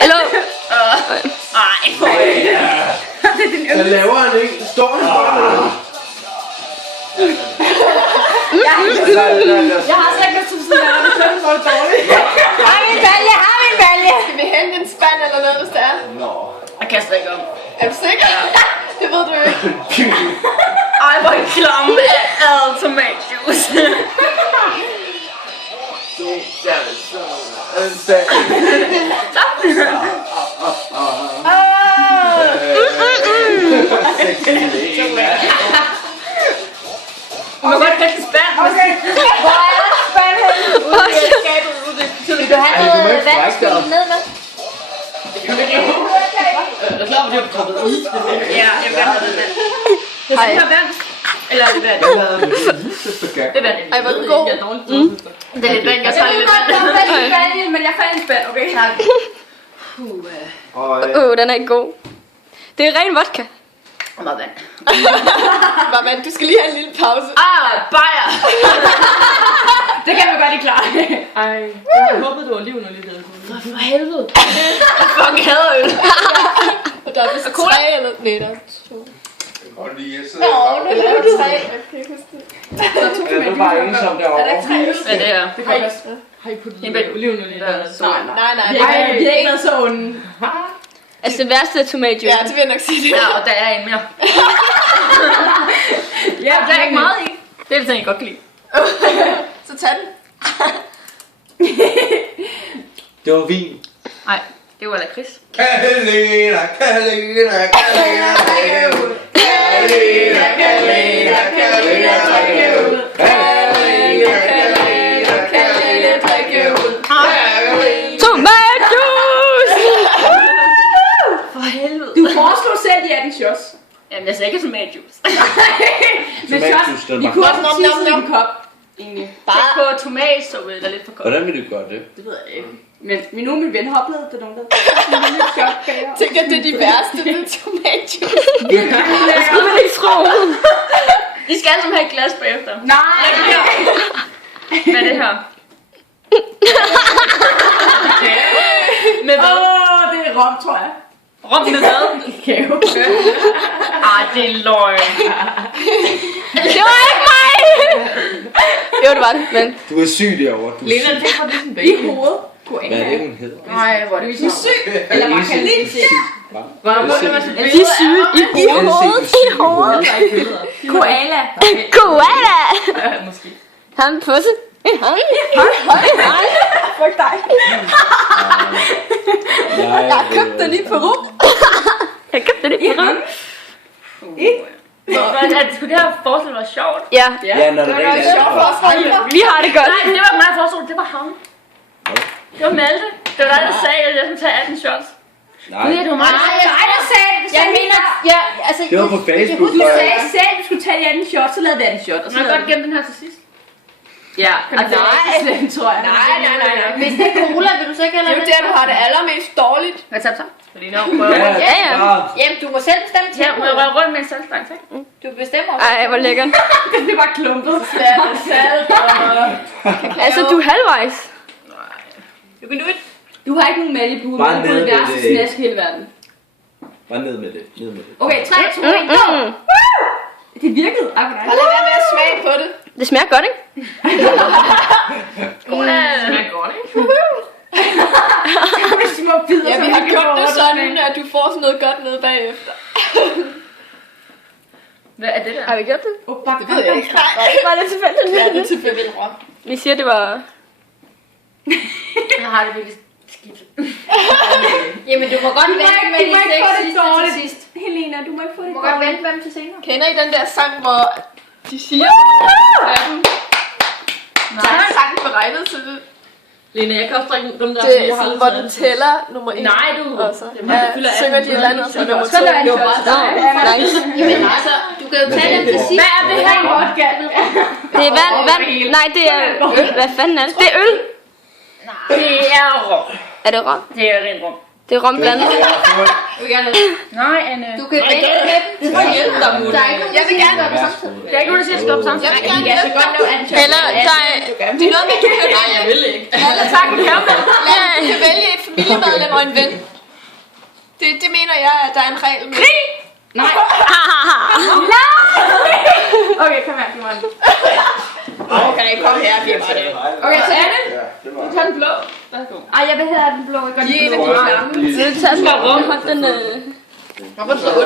Hallo? Nej. Jeg laver han ikke. Står han bare? Jeg har slet ikke lyst til at det er for dårligt. Har vi en balje? Skal vi hente en spand eller noget, hvis det er? Nå. Jeg kaster ikke om. Er du sikker? Det ved du ikke. Ej, hvor en klam af tomatjuice. Du må godt kaste spand. Okay. Hvor er der spand hen? Vil du have noget vand at spille ned med? Er du klar på det, du kommet i? Ja, jeg vil gerne have det vand. Jeg skal have vand. Eller er det vand? Det er vand. Ej, hvor er du god. Det er lidt vand, jeg tager lidt vand. Men jeg fandt en spand, okay? Tak. Den er ikke god. Det er ren vodka. Og meget vand. Bare vand, du skal lige have en lille pause. Bajer. Det kan man godt ikke klare. Ej, jeg håbede, du var liv, når lige havde gået. For helvede. Fuck haderøl. Og der er vist 3 eller... Nej, der er 2. Og lige jeg Nå, nu er der 3. Jeg kan ikke huske det. er du bare ensom derovre? Er der ikke 3 øl? Hvad er det her? Det kan også. Har I puttet oliven lige der? Nej. Nej, vi har ikke været så onde. Altså det værste er tomatjuice. Ja, det vil jeg nok sige det. Ja, og der er en mere. Ja, Der er ikke meget i. Det er det, jeg godt kan lide. Så tag den. Det var vin. Nej, det var lakrids. Kalina. Tomatjuice! For helvede. Du foreslog selv de 18 shots. Jamen, jeg sagde ikke tomatjuice. Men Tomatjuice, shots, den vi var kunne Nom, også nom, tisse nom. en kop. Egentlig. Bare på tomatsuppe, der er lidt for godt. Hvordan vil du gøre det? Det ved jeg ikke. Men nu er min ven har oplevet det, nogen der en lille chok bager. Tænk, at det er de værste med tomatjuice. Det skulle man ikke tro. I skal altså have et glas bagefter. Nej! Hvad er det her? Med hvad? Det er rom, tror jeg. Rom med hvad? Kæve. Det er løgn. Det var ikke mig! Jo, det var det, men... Du er syg derovre. Du er Lena, syg. det er sådan en I baby. hovedet. Hvad er det, hun hedder? Nej, hvor er det Du er syg. Eller man kan lige se. Hvor er det, man De er syge i hovedet. I hovedet. Koala. Koala! Måske. Han en pusse. Fuck dig. Jeg har købt den i Peru. Jeg købte det i Peru. Skulle det her forestille være sjovt? Ja, Ja, når det er rent Sjovt for os andre. vi har det godt. Nej, det var mig, jeg foreslog. Det var ham. Det var Malte. Det var dig, der sagde, at jeg skulle tage 18 shots. Nej, Det var mig, der sagde. Nej, der sagde det. Jeg mener, ja, altså... det var på Facebook. Du sagde selv, du skulle tage de 18 shots, så lavede vi 18 shots. Og så Man kan lavede godt gemme den her til sidst. Ja, og det er ikke slemt, tror jeg. Nej. Hvis det er cola, vil du så ikke Det er jo der, du har det allermest dårligt. Hvad tabte så? Fordi når hun prøver. Ja, ja. Jamen, du må selv bestemme Ja, må jeg røre rundt med en saltstang, tak? Du bestemmer. Ej, hvor lækkert. Det var klumpet. Salt og... Altså, du er halvvejs. You can do it. Du har ikke nogen Malibu, du Bare har ned fået med værste det. snask i hele verden. Bare ned med det. Ned med det. Okay, 3, 2, 1, go! Det virkede. Ej, hvor Bare lad være med at smage på det. Det smager godt, ikke? Cola smager godt, ikke? nice. Små bidder, Ja, som vi har ikke gjort går det over sådan, at du får sådan noget godt ned bagefter. Hvad er det der? Har vi gjort det? Det ved jeg ikke. Nej, Var det tilfældigt? ja, det er tilfældigt rom. Vi siger, det var... Jeg har det virkelig skidt. Jamen, du må godt Du må vente ikke, med du må de ikke få 6 det sidste dårligt. til sidst. Helena, du må ikke få det Du må godt dårligt. vente med dem til senere. Kender I den der sang, hvor de siger af dem? Der er sangen beregnet til det. Lene, jeg kan også drikke dem der. Det er sådan, hvor den tæller nummer 1. Nej, du. Og så synger de et eller andet, og så nummer 2. Så er det en shot til dig. Nice. Jamen altså, du kan jo tage dem til sidst. Hvad er det her i vodka? Det er vand. Nej, det er øl. Hvad fanden er det? Det er øl. Det er rom. Er det rom? Det er rent rom. Det er romblandet. Jeg vil gerne have det. Nej, Anne. Du kan vælge med dem. Det var hjælpe dig, Mulle. Jeg vil gerne gøre det samtidig. Der er ikke nogen, der siger, at det skal op samtidig. Jeg vil gerne Jeg hjælpe skal godt nå Anne. Eller der er... Det er noget med, du kan Nej, vælge. jeg vil ikke. Lalle, tak, du kan vælge et familiemedlem og en ven. Det mener jeg, at der er en regel med. Nej. Okay, kom her, Simon. Okay, kom her, giv mig det. Okay, så Anne. Du tager den blå. Værsgo. Ej, jeg vil have den blå. Jeg gør den Giv en af blå. de flamme. Så tag den. Hold den... Hvorfor så